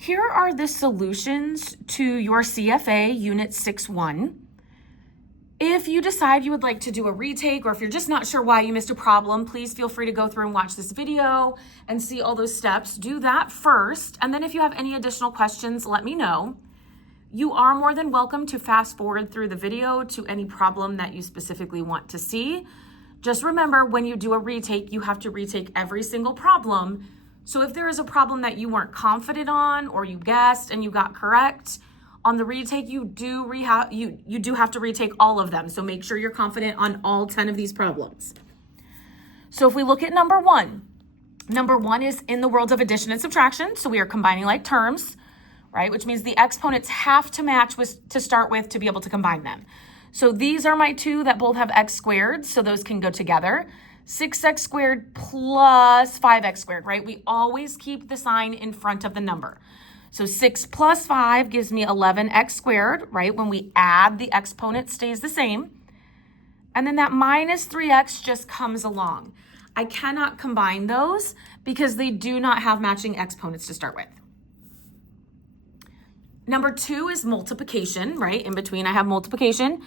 Here are the solutions to your CFA Unit 6-1. If you decide you would like to do a retake, or if you're just not sure why you missed a problem, please feel free to go through and watch this video and see all those steps. Do that first, and then if you have any additional questions, let me know. You are more than welcome to fast forward through the video to any problem that you specifically want to see. Just remember, when you do a retake, you have to retake every single problem. So if there is a problem that you weren't confident on, or you guessed and you got correct, on the retake, you do have to retake all of them. So make sure you're confident on all 10 of these problems. So if we look at number one is in the world of addition and subtraction. So we are combining like terms, right? Which means the exponents have to match to start with to be able to combine them. So these are my two that both have x squared, so those can go together. 6x squared plus 5x squared, right? We always keep the sign in front of the number. So 6 plus 5 gives me 11x squared, right? When we add, the exponent stays the same. And then that minus 3x just comes along. I cannot combine those because they do not have matching exponents to start with. Number two is multiplication, right? In between, I have multiplication.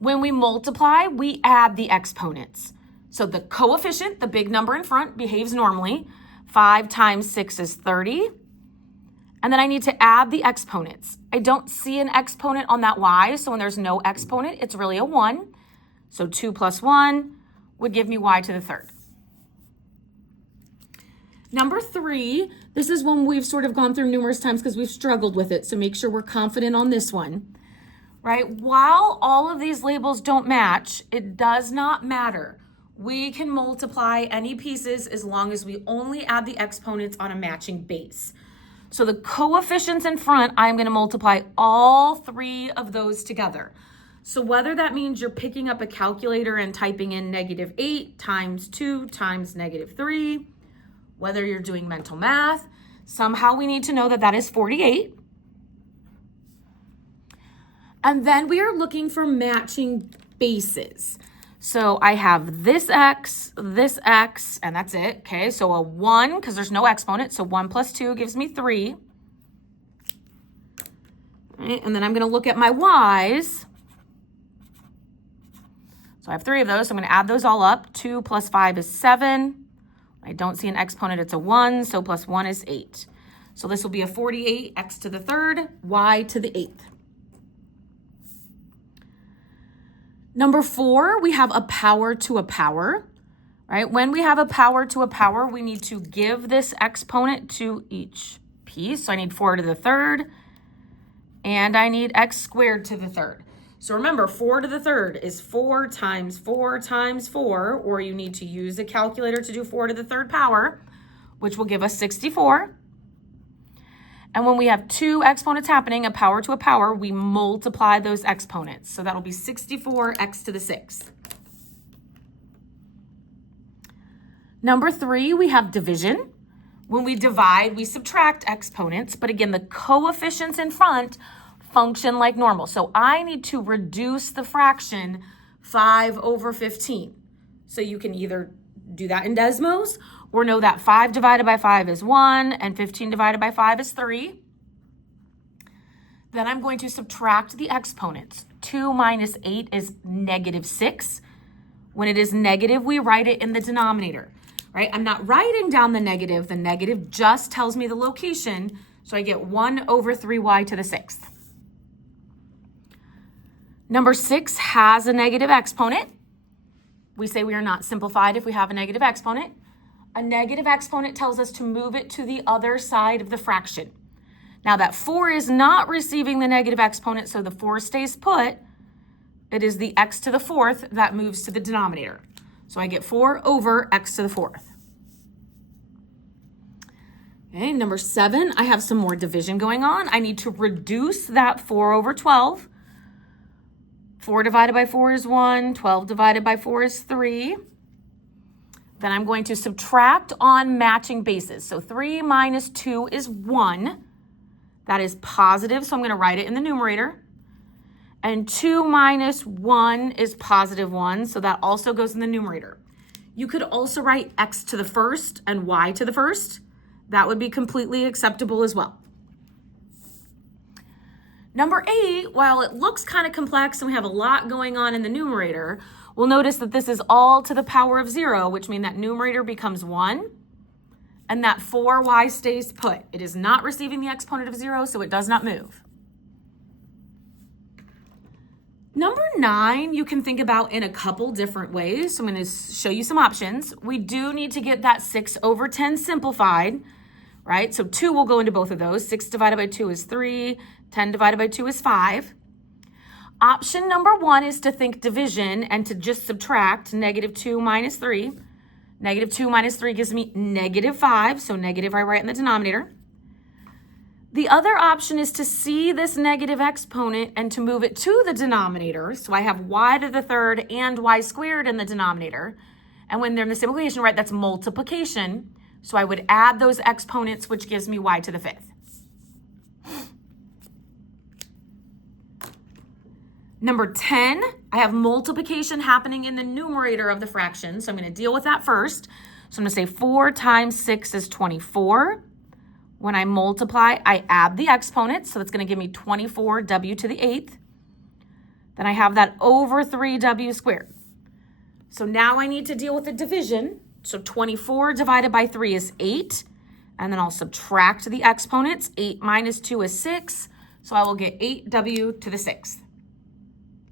When we multiply, we add the exponents. So the coefficient, the big number in front, behaves normally. 5 times 6 is 30. And then I need to add the exponents. I don't see an exponent on that y, so when there's no exponent, it's really a 1. So 2 plus 1 would give me y to the third. Number three, this is one we've sort of gone through numerous times because we've struggled with it, so make sure we're confident on this one, right? While all of these labels don't match, it does not matter. We can multiply any pieces as long as we only add the exponents on a matching base. So the coefficients in front, I'm going to multiply all three of those together. So whether that means you're picking up a calculator and typing in -8 times 2 times -3, whether you're doing mental math, somehow we need to know that that is 48. And then we are looking for matching bases. So I have this x, and that's it, okay? So a 1, because there's no exponent, so 1 plus 2 gives me 3. Right, and then I'm going to look at my y's. So I have 3 of those, so I'm going to add those all up. 2 plus 5 is 7. I don't see an exponent, it's a 1, so plus 1 is 8. So this will be a 48, x to the third, y to the 8th. Number 4, we have a power to a power, right? When we have a power to a power, we need to give this exponent to each piece. So I need 4 to the third, and I need x squared to the third. So remember, 4 to the third is 4 times 4 times 4, or you need to use a calculator to do 4 to the third power, which will give us 64. And when we have two exponents happening, a power to a power, we multiply those exponents. So that'll be 64x to the 6th. Number 3, we have division. When we divide, we subtract exponents, but again, the coefficients in front function like normal. So I need to reduce the fraction 5 over 15. So you can either do that in Desmos or know that 5 divided by 5 is 1 and 15 divided by 5 is 3. Then I'm going to subtract the exponents. 2 minus 8 is -6. When it is negative, we write it in the denominator, right? I'm not writing down the negative. The negative just tells me the location. So I get 1 over 3y to the 6th. Number 6 has a negative exponent. We say we are not simplified if we have a negative exponent. A negative exponent tells us to move it to the other side of the fraction. Now that 4 is not receiving the negative exponent, so the 4 stays put. It is the x to the 4th that moves to the denominator. So I get 4 over x to the 4th. Okay, number 7, I have some more division going on. I need to reduce that 4 over 12. 4 divided by 4 is 1. 12 divided by 4 is 3. Then I'm going to subtract on matching bases. So 3 minus 2 is 1. That is positive, so I'm going to write it in the numerator. And 2 minus 1 is positive 1, so that also goes in the numerator. You could also write x to the first and y to the first. That would be completely acceptable as well. Number 8, while it looks kind of complex and we have a lot going on in the numerator, we'll notice that this is all to the power of 0, which means that numerator becomes 1, and that 4y stays put. It is not receiving the exponent of 0, so it does not move. Number 9, you can think about in a couple different ways. So I'm going to show you some options. We do need to get that 6 over 10 simplified, right? So 2 will go into both of those. 6 divided by 2 is 3. 10 divided by 2 is 5. Option number 1 is to think division and to just subtract negative 2 minus 3. Negative 2 minus 3 gives me negative 5, so negative I write in the denominator. The other option is to see this negative exponent and to move it to the denominator. So I have y to the third and y squared in the denominator. And when they're in the same equation, right, that's multiplication. So I would add those exponents, which gives me y to the 5th. Number 10, I have multiplication happening in the numerator of the fraction. So I'm going to deal with that first. So I'm going to say 4 times 6 is 24. When I multiply, I add the exponents. So that's going to give me 24w to the 8th. Then I have that over 3w squared. So now I need to deal with the division. So 24 divided by 3 is 8. And then I'll subtract the exponents. 8 minus 2 is 6. So I will get 8w to the 6th.